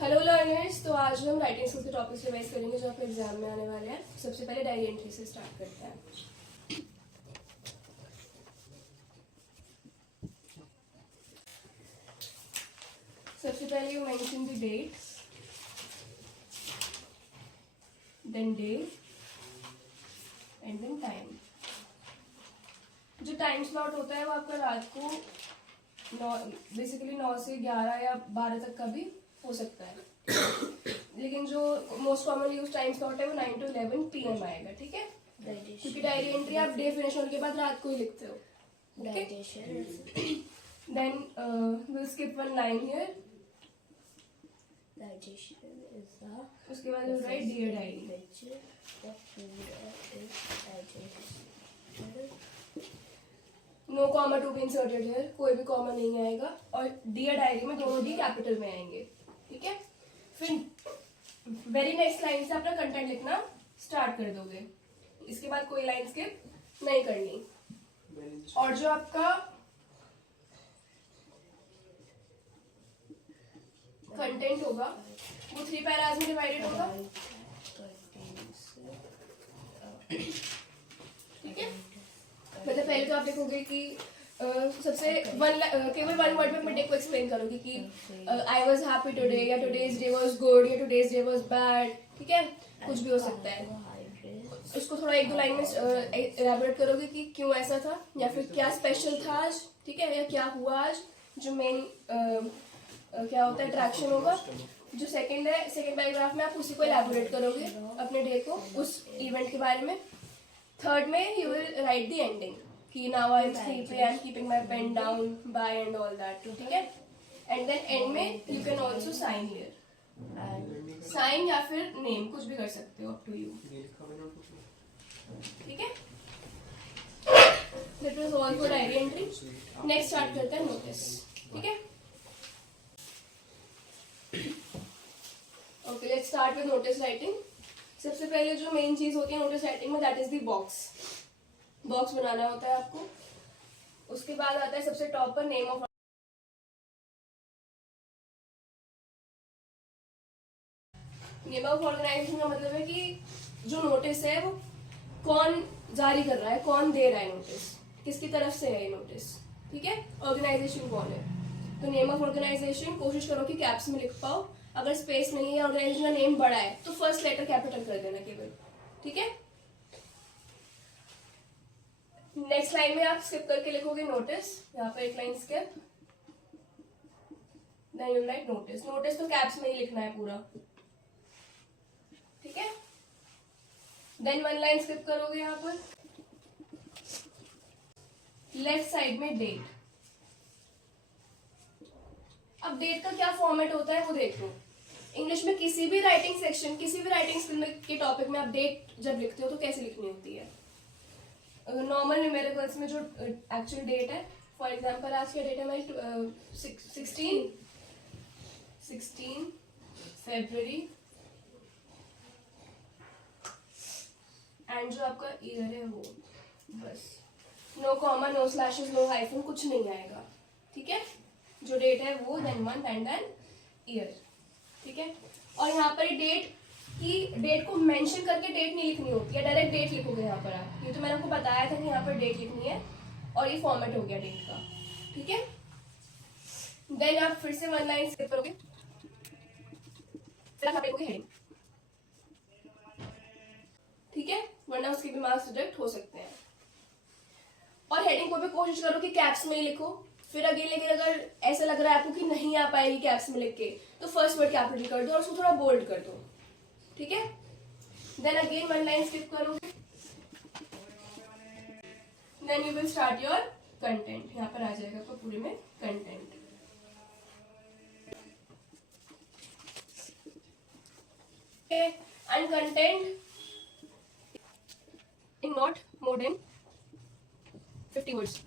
Hello learners, तो आज हम राइटिंग स्किल्स के टॉपिक्स रिवाइज करेंगे जो आपके एग्जाम में आने वाले हैं। सबसे पहले डायरी एंट्री से स्टार्ट करते हैं। सबसे पहले you mention the date, then day and then time. जो टाइम स्लॉट होता है वो आपका रात को बेसिकली 9 से 11 या 12 तक का भी हो सकता है, लेकिन जो most commonly use time slot है वो 9 to 11 PM आएगा। ठीक है, क्योंकि डायरी एंट्री आप डे फिनिश होने के बाद रात को ही लिखते हो। Then will skip one line here. उसके बाद will write dear diary. No comma to be inserted here, कोई भी कॉमा नहीं आएगा, और डियर डायरी में दोनों डी कैपिटल में आएंगे। ठीक है, फिर वेरी नेक्स्ट लाइन से अपना कंटेंट लिखना स्टार्ट कर दोगे। इसके बाद कोई लाइन स्किप नहीं करनी। और जो आपका कंटेंट होगा वो 3 पैराज में डिवाइडेड होगा। ठीक है, मतलब पहले तो आप देखोगे कि सबसे केवल वन वर्ड में मिड डे को एक्सप्लेन करोगे कि आई वॉज हैप्पी टुडे, या टुडेज डे वॉज गुड, या टुडेज डे वॉज बैड। ठीक है, कुछ भी हो सकता है। उसको थोड़ा 1-2 लाइन में एलैबोरेट करोगे कि क्यों ऐसा था, या फिर क्या स्पेशल था आज। ठीक है, या क्या हुआ आज, जो मेन क्या होता है अट्रैक्शन होगा। जो सेकंड है, सेकंड पैराग्राफ में आप उसी को एलैबोरेट करोगे, अपने डे को, उस इवेंट के बारे में। थर्ड में you will write the ending कि now I am sleepy, I am keeping my pen down, bye and all that. ठीक है, एंड देन एंड में you can also sign here, sign या फिर नेम, कुछ भी कर सकते हो, अप टू यू। ठीक है, that was all for diary entry. Next start करते हैं नोटिस। ठीक है, okay, let's start with notice writing. सबसे पहले जो मेन चीज होती है नोटिस राइटिंग में, that is the box. Box बनाना होता है आपको। उसके बाद आता है सबसे टॉप पर नेम ऑफ ऑर्गेनाइजेशन। का मतलब है कि जो नोटिस है वो कौन जारी कर रहा है, कौन दे रहा है नोटिस, किसकी तरफ से है ये नोटिस। ठीक है, ऑर्गेनाइजेशन कौन है। तो नेम ऑफ ऑर्गेनाइजेशन कोशिश करो कि कैप्स में लिख पाओ। अगर स्पेस नहीं है, ऑर्गेनाइजेशन का नेम बड़ा है, तो फर्स्ट लेटर कैपिटल कर देना केवल। ठीक है, नेक्स्ट लाइन में आप स्किप करके लिखोगे नोटिस। यहाँ पर एक line skip, then you write notice. Notice तो कैप्स में ही लिखना है पूरा। ठीक है, देन वन लाइन स्किप करोगे यहाँ पर। लेफ्ट साइड में डेट। अब डेट का क्या फॉर्मेट होता है वो देखो। इंग्लिश में किसी भी राइटिंग सेक्शन, किसी भी राइटिंग स्किल के टॉपिक में आप डेट जब लिखते हो तो कैसे लिखनी होती है। नॉर्मल न्यूमेरिकल्स में जो एक्चुअल डेट है, फॉर एग्जांपल आज क्या डेट है हमारी, 16 फरवरी, एंड जो आपका ईयर है वो बस no comma, no slashes, no hyphen, कुछ नहीं आएगा। ठीक है, जो डेट है वो, then month and then year. ठीक है, और यहाँ पर डेट को मेंशन करके डेट नहीं लिखनी होती है, डायरेक्ट डेट लिखोगे यहाँ पर आप। ये तो मैंने आपको बताया था कि यहाँ पर डेट लिखनी है, और ये फॉर्मेट हो गया डेट का। ठीक है, देन आप फिर से वन लाइन स्किप करोगे, फिर आप लिखोगे हेडिंग। ठीक है, वरना उसके भी मार्क्स डिडक्ट हो सकते हैं। और हेडिंग को भी कोशिश करो कि कैप्स में ही लिखो। फिर अगेन, लेकिन अगर ऐसा लग रहा है आपको कि नहीं आ पाएगी कैप्स में लिख के, तो फर्स्ट वर्ड कैपिटल कर दो और उसको थोड़ा बोल्ड कर दो। ठीक है, then again one line skip करोगे, then you will start your content. यहाँ पर आ जाएगा आपको पूरे में content. And content in not more than 50 words.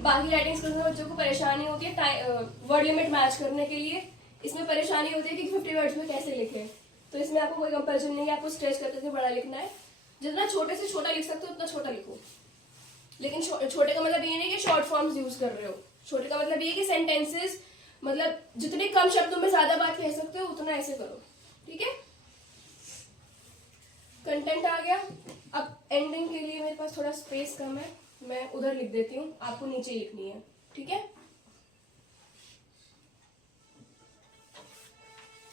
बाकी राइटिंग स्किल्स में बच्चों को परेशानी होती है वर्ड लिमिट मैच करने के लिए। इसमें परेशानी होती है कि 50 वर्ड्स में कैसे लिखें। तो इसमें आपको कोई कंपल्सन नहीं है, आपको स्ट्रेच करके बड़ा लिखना है। जितना छोटे से छोटा लिख सकते हो उतना छोटा लिखो। लेकिन छोटे का मतलब ये नहीं कि शॉर्ट फॉर्म्स यूज कर रहे हो। छोटे का मतलब ये कि सेंटेंसेस मतलब जितने कम शब्दों में ज्यादा बात कह सकते हो उतना ऐसे करो, ठीक है। कंटेंट आ गया। अब एंडिंग के लिए मेरे पास थोड़ा स्पेस कम है, मैं उधर लिख देती हूँ, आपको नीचे लिखनी है, ठीक है।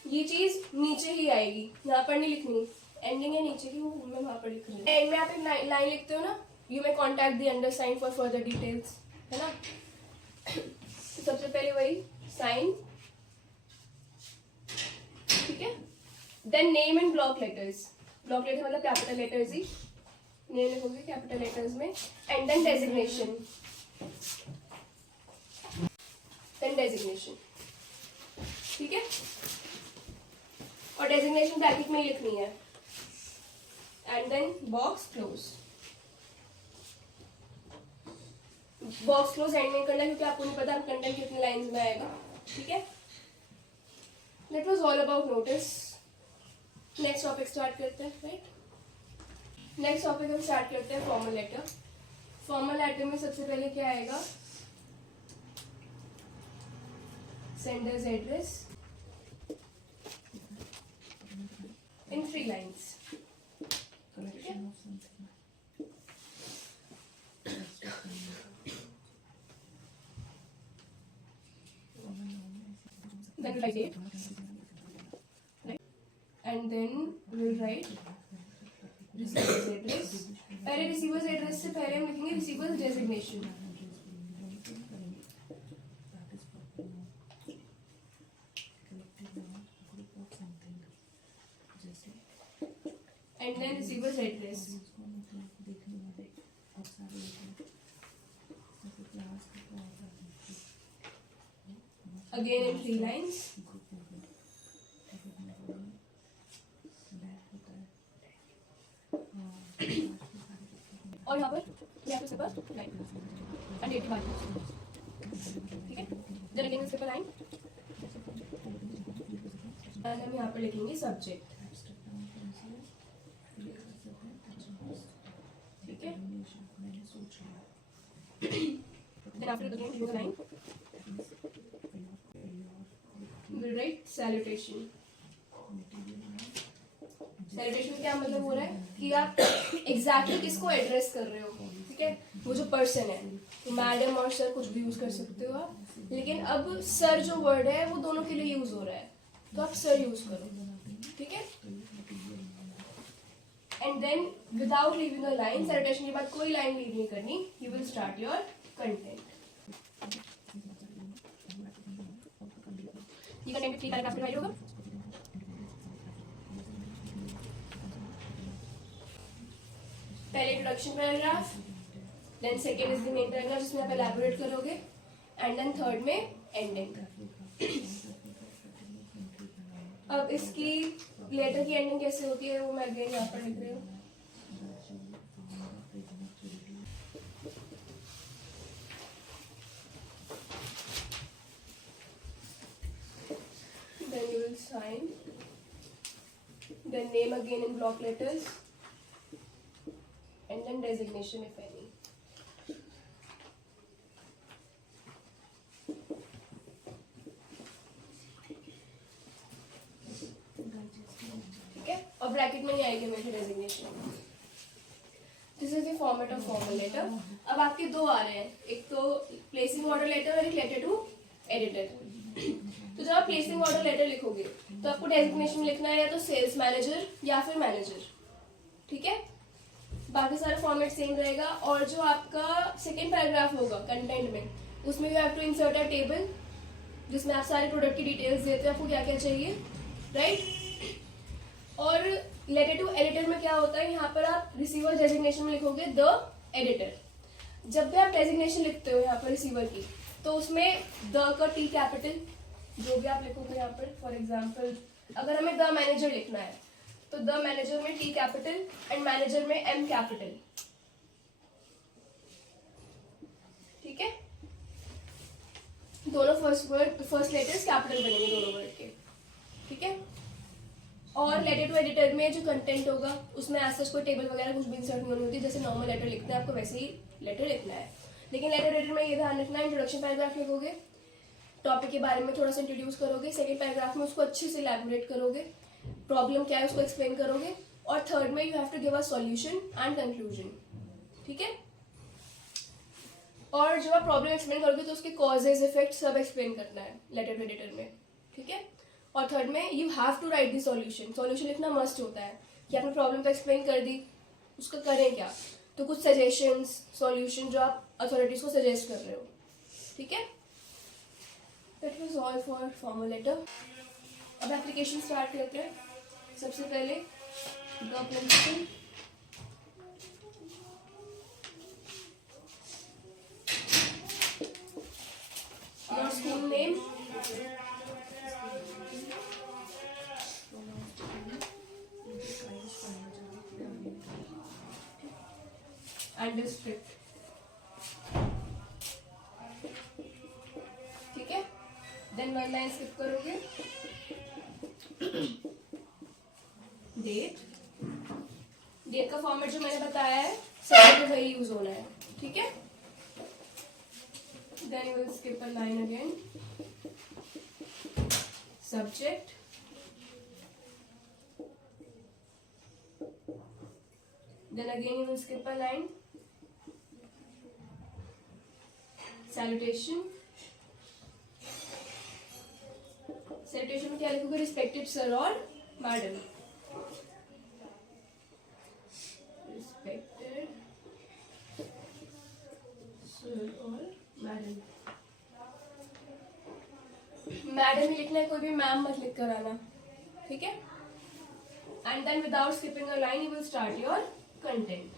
ये चीज नीचे ही आएगी, यहाँ पर नहीं लिखनी, एंडिंग है नीचे की, वो मैं वहां पर लिख रही हूँ। एंड में आप एक लाइन लिखते हो ना, you may contact the undersign for further details, है ना। तो सबसे पहले वही साइन, ठीक है। Then name in block letters, block letter मतलब कैपिटल लेटर्स ही, नेम लिखोगे कैपिटल लेटर्स में। एंड देन डेजिग्नेशन, ठीक है। और डेजिग्नेशन ब्रैकेट में ही लिखनी है। And then box close, box close end में करना क्योंकि आपको नहीं पता कंटेंट कितने लाइंस में आएगा, ठीक है। That was all about notice. Next topic start करते हैं, राइट। नेक्स्ट टॉपिक हम स्टार्ट करते हैं फॉर्मल लेटर। फॉर्मल लेटर में सबसे पहले क्या आएगा, sender's address in 3 lines. Then we'll write date, right? And then we'll write receiver's address. पहले receiver's address से पहले हम लिखेंगे receiver's designation. And then receiver's address. Again in 3 lines. और यहाँ पर लाइन एंड 80 बार, ठीक है। जब लिखेंगे इस पर लाइन, हम यहाँ पर लिखेंगे सब्जेक्ट, ठीक है। Then after again give a line, we'll write salutation. Salutation क्या मतलब हो रहा है कि आप एग्जैक्टली किसको एड्रेस कर रहे हो, ठीक है। वो जो पर्सन है, तो मैडम और सर कुछ भी यूज कर सकते हो आप, लेकिन अब सर जो वर्ड है वो दोनों के लिए यूज हो रहा है, तो आप सर यूज करो, ठीक है। And then without leaving a line, salutation के बाद कोई लाइन लीव नहीं करनी, you will start your content. ये कंटेंट 3 पैराग्राफ डिवाइड होगा। पहले introduction paragraph, then second is the main paragraph जिसमें आप एलैबोरेट करोगे, एंड देन थर्ड में एंडिंग। अब इसकी लेटर की एंडिंग कैसे होती है वो मैं अगेन यहाँ पर लिख रही हूँ। Then you will sign, then name again in block letters, and then designation if any. ठीक है, और ब्रैकेट में नहीं आएगी मेरी designation. This is the format of formal letter. अब आपके दो आ रहे हैं, एक तो प्लेसिंग ऑर्डर लेटर और एक लेटर टू एडिटर। तो जब आप प्लेसिंग ऑर्डर लेटर लिखोगे तो आपको डेजिग्नेशन लिखना है या तो सेल्स मैनेजर या फिर मैनेजर, ठीक है। बाकी सारा फॉर्मेट सेम रहेगा। और जो आपका सेकेंड पैराग्राफ होगा कंटेंट में, उसमें you have to insert a table जिसमें आप सारे प्रोडक्ट की डिटेल्स देते हो, आपको क्या क्या चाहिए, राइट। और लेटर टू एडिटर में क्या होता है, यहाँ पर आप रिसीवर डेजिग्नेशन में लिखोगे द एडिटर। जब भी आप डेजिग्नेशन लिखते हो यहाँ पर रिसीवर की, तो उसमें द का टी कैपिटल जो भी आप लिखोगे यहाँ पर, फॉर एग्जाम्पल अगर हमें द मैनेजर लिखना है तो द मैनेजर में टी कैपिटल एंड मैनेजर में एम कैपिटल, ठीक है। दोनों फर्स्ट लेटर्स कैपिटल बनेंगे दोनों वर्ड के, ठीक है। और लेटर टू एडिटर में जो कंटेंट होगा उसमें ऐसा कोई टेबल वगैरह कुछ भी इंसर्ट नहीं होती, जैसे नॉर्मल लेटर लिखते हैं आपको वैसे ही लेटर लिखना है। लेकिन लेटर एडिटर में ये ध्यान रखना है, इंट्रोडक्शन पैराग्राफ लिखोगे टॉपिक के बारे में थोड़ा सा इंट्रोड्यूस करोगे, सेकेंड पैराग्राफ में उसको अच्छे से इलैबोरेट करोगे, प्रॉब्लम क्या है उसको एक्सप्लेन करोगे, और थर्ड में you have to give a solution and conclusion. ठीक है. और जब आप प्रॉब्लम एक्सप्लेन करोगे तो उसके कॉजेज इफेक्ट सब एक्सप्लेन करना है लेटर टू एडिटर में. ठीक है. और थर्ड में you have to write the solution. Solution लिखना मस्ट होता है कि आपने प्रॉब्लम तो एक्सप्लेन कर दी, उसका करें क्या. तो कुछ सजेशंस, सॉल्यूशन जो आप अथॉरिटीज को सजेस्ट कर रहे हो. ठीक है. That was all for formal letter. अब एप्लीकेशन स्टार्ट करते हैं. सबसे पहले documentation. Your school name, and district. ठीक है. देन वन लाइन स्किप करोगे. डेट. डेट का फॉर्मेट जो मैंने बताया है सब में वही यूज होना है. ठीक है. Then you will skip a line again. Subject. Then again you will skip a line. Salutation. Salutation में क्या लिखोगे? Respected sir or madam. Respected sir or madam. Madam ही लिखना है, कोई भी मैम मत लिख कर आना. ठीक है. And then without skipping a line you will start your content.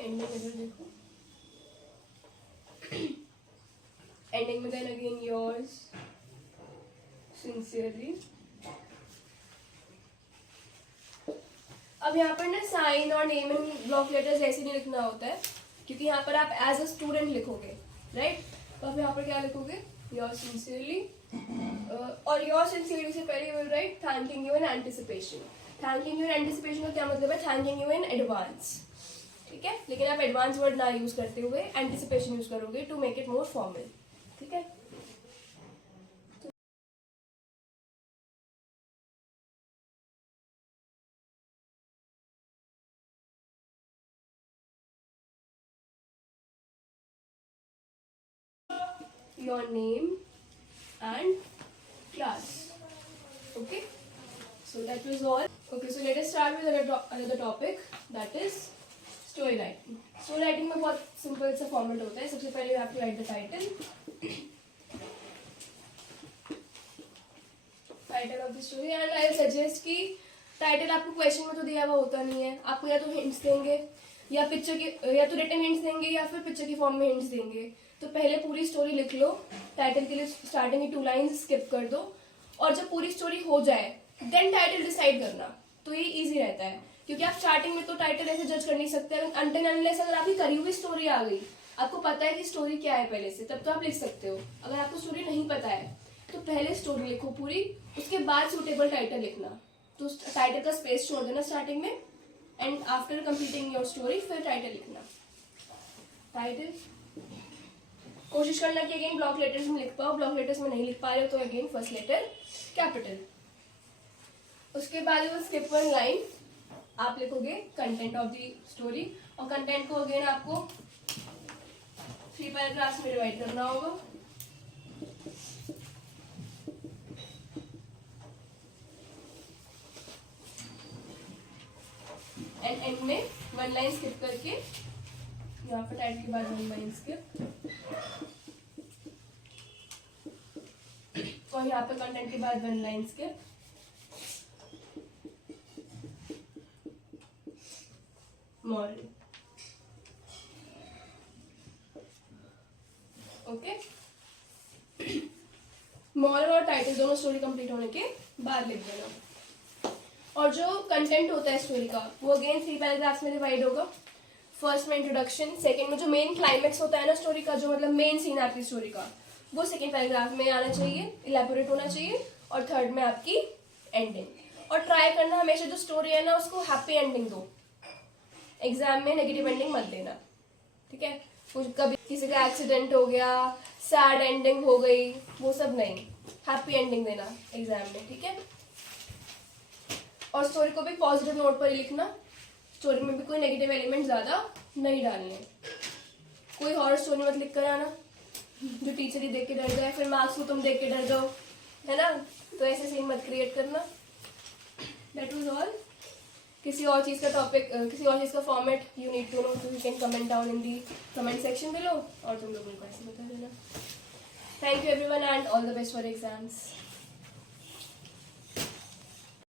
Ending में देखो. एंडिंग में देन अगेन योर्स सिंसियरली. अब यहाँ पर ना साइन और नेम इन ब्लॉक लेटर्स ऐसे नहीं लिखना होता है, क्योंकि यहाँ पर आप एज अ स्टूडेंट लिखोगे. राइट. तो आप यहाँ पर क्या लिखोगे? Your sincerely. और योर सिंसियरली से पहले you will right thanking you in anticipation. Thanking you in anticipation का क्या मतलब है? Thanking you in advance. ठीक है. लेकिन आप एडवांस वर्ड ना यूज करते हुए एंटिसिपेशन यूज करोगे to make it more formal. ठीक है. Your name and class. Okay. So that was all. Okay. So let us start with another topic, that is story writing. Story writing में बहुत simple सा format होता है. सबसे पहले you have to write the title. Title of the story, and I will suggest कि title आपको question में तो दिया हुआ होता नहीं है. आपको या तो हिंट्स देंगे या पिक्चर के, या तो रिटन हिंट्स देंगे या फिर पिक्चर की फॉर्म में हिंट्स देंगे. तो पहले पूरी स्टोरी लिख लो. टाइटल के लिए स्टार्टिंग की 2 लाइन्स स्किप कर दो, और जब पूरी स्टोरी हो जाए देन टाइटल डिसाइड करना. तो ये इजी रहता है, क्योंकि आप स्टार्टिंग में तो टाइटल ऐसे जज कर नहीं सकते. अनटिल अनलेस अगर आपकी करी हुई स्टोरी आ गई, आपको पता है कि स्टोरी क्या है पहले से, तब तो आप लिख सकते हो. अगर आपको स्टोरी नहीं पता है तो पहले स्टोरी लिखो पूरी, उसके बाद सूटेबल टाइटल लिखना. तो टाइटल का स्पेस छोड़ देना स्टार्टिंग में, and after completing your story फिर टाइटल लिखना. टाइटल कोशिश करना कि अगेन ब्लॉक लेटर्स में लिख पाओ. ब्लॉक लेटर्स में नहीं लिख पा रहे हो तो अगेन फर्स्ट लेटर कैपिटल. उसके बाद वो स्किप वन लाइन आप लिखोगे कंटेंट ऑफ द स्टोरी, और कंटेंट को अगेन आपको 3 पैराग्राफ्स में डिवाइड करना होगा. एंड में 1 लाइन स्किप करके यहाँ पर टाइटल के बाद 1 लाइन स्किप, और यहाँ पे कंटेंट के बाद 1 line skip. Moral. Okay. Moral और टाइटल दोनों स्टोरी कंप्लीट होने के बाद लिख देना. और जो कंटेंट होता है स्टोरी का वो अगेन 3 पैराग्राफ्स में डिवाइड होगा. फर्स्ट में इंट्रोडक्शन, सेकंड में जो मेन क्लाइमेक्स होता है ना स्टोरी का, जो मतलब मेन सीन आती है स्टोरी का, वो सेकेंड पैराग्राफ में आना चाहिए, इलेबोरेट होना चाहिए, और थर्ड में आपकी एंडिंग। और ट्राई करना हमेशा जो स्टोरी है ना उसको हैप्पी एंडिंग दो, एग्जाम में नेगेटिव एंडिंग मत देना, ठीक है। कुछ कभी किसी का एक्सीडेंट हो गया, सैड एंडिंग हो गई, वो सब नहीं, हैप्पी एंडिंग देना एग्जाम में, ठीक है। और स्टोरी को भी पॉजिटिव नोट पर ही लिखना, स्टोरी में भी कोई नेगेटिव एलिमेंट ज्यादा नहीं डालने। कोई हॉरर स्टोरी मत लिख कर आना जो टीचर ही देख के डर जाए, फिर मार्क्स को तुम देख के डर जाओ, है ना। तो ऐसे सीन मत क्रिएट करना। That was all. किसी और चीज़ का टॉपिक, किसी और चीज़ का format you need to know, तो you can comment down in the comment section below, और तुम लोगों को ऐसे बता देना। Thank you everyone and all the best for exams.